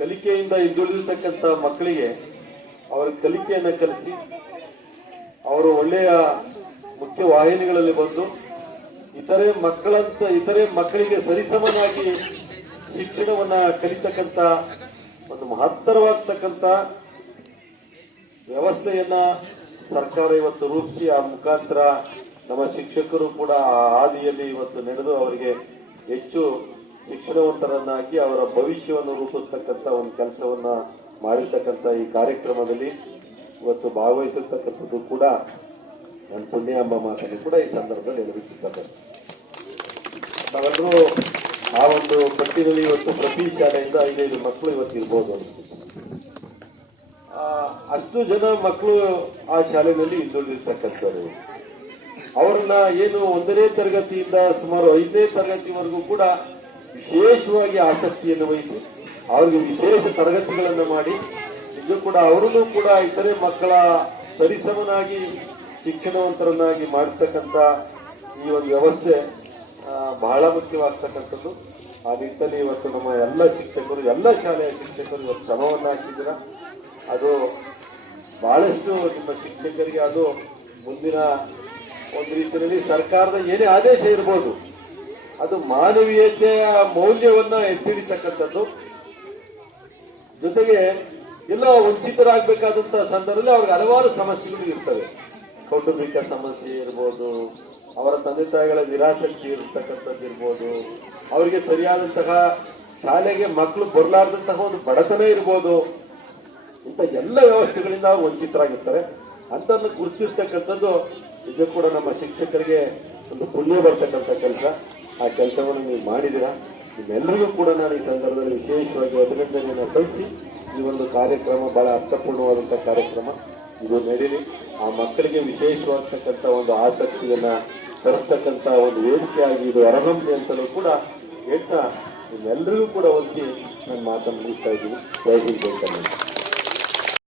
ಕಲಿಕೆಯಿಂದ ಹಿಂದುಳಿದಿರ್ತಕ್ಕಂಥ ಮಕ್ಕಳಿಗೆ ಅವರ ಕಲಿಕೆಯನ್ನು ಕಲಿಸಿ, ಅವರು ಒಳ್ಳೆಯ ಮುಖ್ಯ ವಾಹಿನಿಗಳಲ್ಲಿ ಬಂದು ಇತರೆ ಮಕ್ಕಳಂತ, ಇತರೆ ಮಕ್ಕಳಿಗೆ ಸರಿಸಮನಾಗಿ ಶಿಕ್ಷಣವನ್ನ ಕಲಿತಕ್ಕಂಥ ಒಂದು ಮಹತ್ತರವಾಗ್ತಕ್ಕಂಥ ವ್ಯವಸ್ಥೆಯನ್ನ ಸರ್ಕಾರ ಇವತ್ತು ರೂಪಿಸಿ, ಆ ಮುಖಾಂತರ ನಮ್ಮ ಶಿಕ್ಷಕರು ಕೂಡ ಆ ಹಾದಿಯಲ್ಲಿ ಇವತ್ತು ನಡೆದು ಅವರಿಗೆ ಹೆಚ್ಚು ಶಿಕ್ಷಣವಂತರನ್ನಾಗಿ ಅವರ ಭವಿಷ್ಯವನ್ನು ರೂಪಿಸ್ತಕ್ಕಂಥ ಒಂದು ಕೆಲಸವನ್ನು ಮಾಡಿರ್ತಕ್ಕಂಥ ಈ ಕಾರ್ಯಕ್ರಮದಲ್ಲಿ ಇವತ್ತು ಭಾಗವಹಿಸಿರ್ತಕ್ಕಂಥದ್ದು ಕೂಡ ನನ್ನ ಪುಣ್ಯ ಎಂಬ ಮಾತನ್ನು ಕೂಡ ಈ ಸಂದರ್ಭದಲ್ಲಿ ನೆನಪಿಸುತ್ತದೆ ನಾವೆಲ್ಲರೂ ಆ ಒಂದು ಪಟ್ಟಿನಲ್ಲಿ ಇವತ್ತು ಪ್ರತಿ ಶಾಲೆಯಿಂದ ಐದೈದು ಮಕ್ಕಳು ಇವತ್ತು ಇರ್ಬೋದು ಅಷ್ಟು ಜನ ಮಕ್ಕಳು ಆ ಶಾಲೆಯಲ್ಲಿ ಹಿಂದುಳಿದಿರ್ತಕ್ಕಂಥವ್ರು ಅವರನ್ನ ಏನು ಒಂದನೇ ತರಗತಿಯಿಂದ ಸುಮಾರು ಐದನೇ ತರಗತಿವರೆಗೂ ಕೂಡ ವಿಶೇಷವಾಗಿ ಆಸಕ್ತಿಯನ್ನು ವಹಿಸಿ, ಅವರಿಗೆ ವಿಶೇಷ ತರಗತಿಗಳನ್ನು ಮಾಡಿ ಇದು ಕೂಡ ಅವರನ್ನು ಕೂಡ ಇತರೆ ಮಕ್ಕಳ ಸರಿಸಮನಾಗಿ, ಶಿಕ್ಷಣವಂತರನ್ನಾಗಿ ಮಾಡತಕ್ಕಂಥ ಈ ಒಂದು ವ್ಯವಸ್ಥೆ ಬಹಳ ಮುಖ್ಯವಾಗ್ತಕ್ಕಂಥದ್ದು. ಆ ನಿಟ್ಟಿನಲ್ಲಿ ಇವತ್ತು ನಮ್ಮ ಎಲ್ಲ ಶಿಕ್ಷಕರು, ಎಲ್ಲ ಶಾಲೆಯ ಶಿಕ್ಷಕರು ಇವತ್ತು ಶ್ರಮವನ್ನು ಹಾಕಿದ್ದೀರ. ಅದು ಬಹಳಷ್ಟು ನಿಮ್ಮ ಶಿಕ್ಷಕರಿಗೆ ಅದು ಮುಂದಿನ ಒಂದು ರೀತಿಯಲ್ಲಿ ಸರ್ಕಾರದ ಏನೇ ಆದೇಶ ಇರ್ಬೋದು ಅದು ಮಾನವೀಯತೆಯ ಮೌಲ್ಯವನ್ನ ಎತ್ತಿಡಿತಕ್ಕಂಥದ್ದು ಜೊತೆಗೆ ಎಲ್ಲ ವಂಚಿತರಾಗಬೇಕಾದಂತಹ ಸಂದರ್ಭದಲ್ಲಿ ಅವ್ರಿಗೆ ಹಲವಾರು ಸಮಸ್ಯೆಗಳು ಇರ್ತವೆ. ಕೌಟುಂಬಿಕ ಸಮಸ್ಯೆ ಇರ್ಬೋದು, ಅವರ ತಂದೆ ತಾಯಿಗಳ ನಿರಾಸಕ್ತಿ ಇರತಕ್ಕಂಥದ್ದು ಇರ್ಬೋದು, ಅವರಿಗೆ ಸರಿಯಾದಂತಹ ಶಾಲೆಗೆ ಮಕ್ಕಳು ಬರಲಾರ್ದಂತಹ ಒಂದು ಬಡತನ ಇರ್ಬೋದು, ಇಂಥ ಎಲ್ಲ ವ್ಯವಸ್ಥೆಗಳಿಂದ ಅವರು ವಂಚಿತರಾಗಿರ್ತಾರೆ. ಅಂತನ್ನು ಗುರುತಿರ್ತಕ್ಕಂಥದ್ದು ಇದು ಕೂಡ ನಮ್ಮ ಶಿಕ್ಷಕರಿಗೆ ಒಂದು ಪುಣ್ಯ ಬರ್ತಕ್ಕಂಥ ಕೆಲಸ. ಆ ಕೆಲಸವನ್ನು ನೀವು ಮಾಡಿದಿರಾ ನಿಮ್ಮೆಲ್ಲರಿಗೂ ಕೂಡ ನಾನು ಈ ಸಂದರ್ಭದಲ್ಲಿ ವಿಶೇಷವಾಗಿ ಅಭಿನಂದನೆಯನ್ನು ಸಲ್ಲಿಸಿ, ಈ ಒಂದು ಕಾರ್ಯಕ್ರಮ ಬಹಳ ಅರ್ಥಪೂರ್ಣವಾದಂಥ ಕಾರ್ಯಕ್ರಮ ಇದು ನಡೀಲಿ. ಆ ಮಕ್ಕಳಿಗೆ ವಿಶೇಷವಾಗ್ತಕ್ಕಂಥ ಒಂದು ಆಸಕ್ತಿಯನ್ನು ತರಿಸ್ತಕ್ಕಂಥ ಒಂದು ವೇದಿಕೆಯಾಗಿ ಇದು ಹೊರಹೊಮ್ಮಿ ಅಂತಲೂ ಕೂಡ ಹೇಳ್ತಾ ನಿಮ್ಮೆಲ್ಲರಿಗೂ ಕೂಡ ಒಂದು ನಾನು ಮಾತನ್ನು ಮುಗಿಸ್ತಾ ಇದ್ದೀನಿ. ಜೈ ಹಿಂದ್